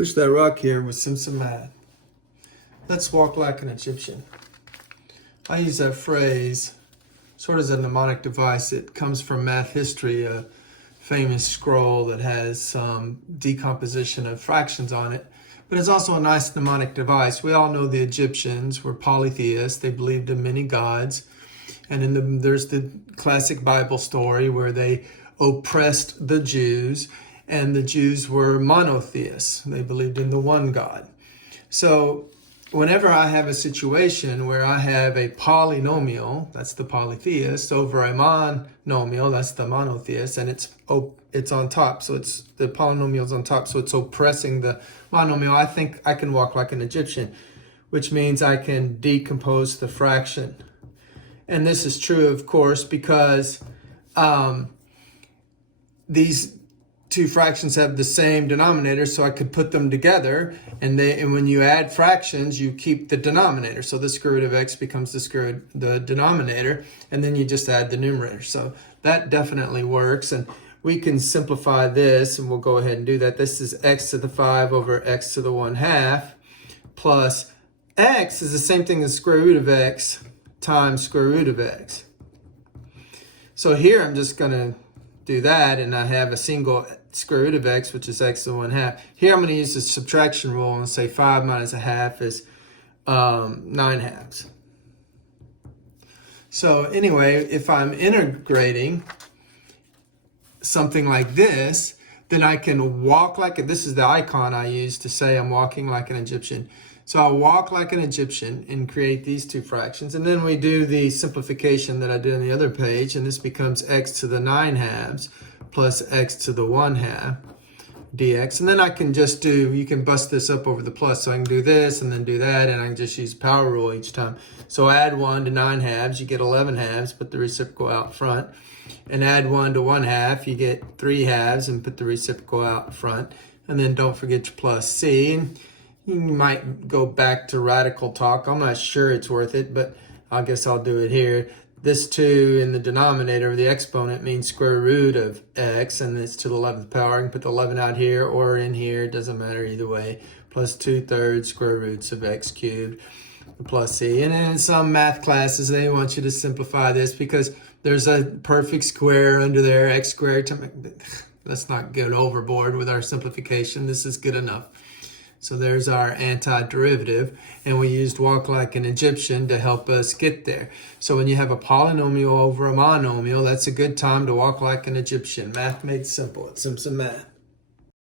Push that rock here with Simpson Math. Let's walk like an Egyptian. I use that phrase sort of as a mnemonic device. It comes from Math History, a famous scroll that has some decomposition of fractions on it. But it's also a nice mnemonic device. We all know the Egyptians were polytheists. They believed in many gods. And there's the classic Bible story where they oppressed the Jews, and the Jews were monotheists. They believed in the one God. So whenever I have a situation where I have a polynomial, that's the polytheist, over a monomial, that's the monotheist, and it's on top, so it's the polynomial's on top, so it's oppressing the monomial, I think I can walk like an Egyptian, which means I can decompose the fraction. And this is true, of course, because these two fractions have the same denominator, so I could put them together, and when you add fractions, you keep the denominator. So the square root of x becomes the denominator, and then you just add the numerator. So that definitely works, and we can simplify this, and we'll go ahead and do that. This is x to the 5 over x to the 1/2, plus x is the same thing as square root of x times square root of x. So here I'm just going to do that, and I have a single square root of x, which is x to the 1/2. Here I'm going to use the subtraction rule and say 5 minus 1/2 is 9/2. So anyway, if I'm integrating something like this, then I can walk like it. This is the icon I use to say I'm walking like an Egyptian. So I'll walk like an Egyptian and create these two fractions. And then we do the simplification that I did on the other page, and this becomes x to the 9/2 plus x to the 1/2 dx. And then I can just you can bust this up over the plus. So I can do this and then do that, and I can just use power rule each time. So add 1 to 9/2, you get 11/2, put the reciprocal out front. And add 1 to 1/2, you get 3/2 and put the reciprocal out front. And then don't forget your plus c. And you might go back to radical talk. I'm not sure it's worth it, but I guess I'll do it here. This 2 in the denominator of the exponent means square root of x, and it's to the 11th power. I can put the 11 out here or in here, it doesn't matter either way. Plus 2/3 square roots of x cubed plus c. And in some math classes, they want you to simplify this because there's a perfect square under there, x squared. Let's not get overboard with our simplification. This is good enough. So there's our antiderivative, and we used walk like an Egyptian to help us get there. So when you have a polynomial over a monomial, that's a good time to walk like an Egyptian. Math made simple at Simpson Math.